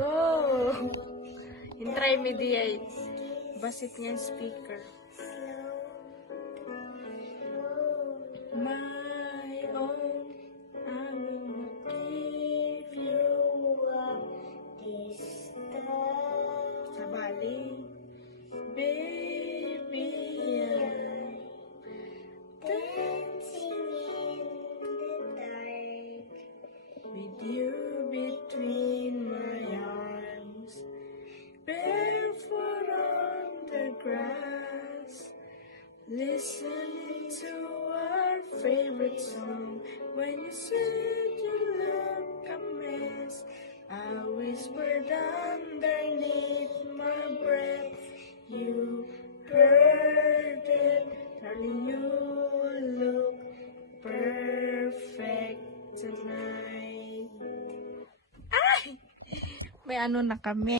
Go! Intermediate. Basit nga yung speaker. My own, I will give you up this time. Sabali. Baby, I'm dancing in the dark with you between my arms, barefoot on the grass, listening to our favorite song. When you said you look a mess, I whispered underneath my breath. You heard it, darling, you look perfect tonight. Ay! May ano na kami.